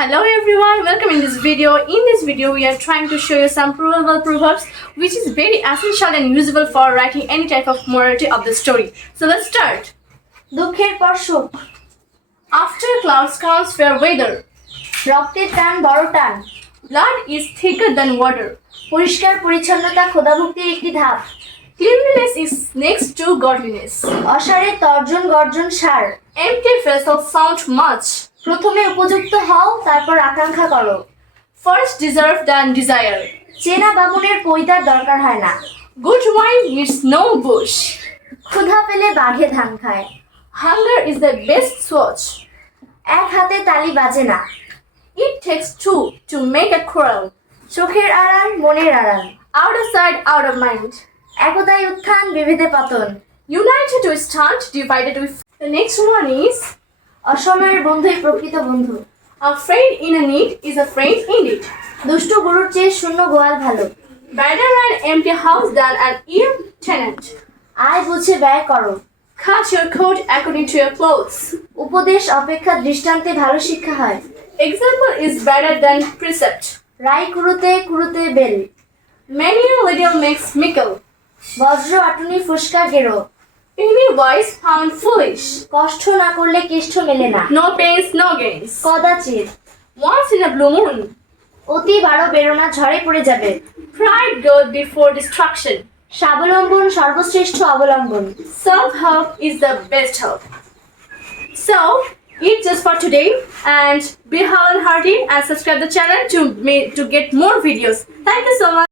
Hello everyone, welcome in this video. In this video, we are trying to show you some probable proverbs which is very essential and usable for writing any type of morality of the story. So let's start. দুঃখের পর সুখ, After clouds comes fair weather. রক্তের টান বড় টান, Blood is thicker than water. পরিষ্কার পরিচ্ছন্নতা ক্ষুধাভুক্তির একটি ধাপ, Cleanliness is next to godliness. অসারে তর্জন গর্জন সার, Empty vessels sound much. প্রথমে উপযুক্ত হও তারপর আকাঙ্ক্ষা করো, First deserve than desire. চেনা বামুনের পৈতার দরকার হয় না, Good wine needs no bush. ক্ষুধা পেলে বাঘে ধান খায়, Hunger is the best swatch. এক হাতে তালি বাজে না, It takes two to make a quarrel. চোখের আড়াল মনের আড়াল, Out of sight, out of mind. একতায় উত্থান বিভেদে পতন, United we stand, divided we fall. The next one is অসময়ের বন্ধুই প্রকৃত বন্ধু, a friend in a need is a friend indeed. দুষ্ট গরুর চেয়ে শূন্য গোয়াল ভালো, Better an empty house than an ill tenant. আয় বুঝে ব্যয় করো, Cut your coat according to your clothes. উপদেশ অপেক্ষা দৃষ্টান্তে ভালো শিক্ষা হয়, Example is better than precept. রাই কুরুতে কুরুতে বেল, Many a little makes mickle. বজ্র আটুনি ফুসকা গেরো, Any wise found foolish. কষ্ট না করলে কেষ্ট মেলে না, No pains, no gains. কদাচিৎ, Once in a blue moon. অতি বারো বেরোনা ঝড়ে পড়ে যাবে, Pride goes before destruction. স্বাবলম্বন সর্বশ্রেষ্ঠ অবলম্বন, Self-help is the best help. So, it's just for today and be whole and hearty and subscribe the channel to get more videos. Thank you so much.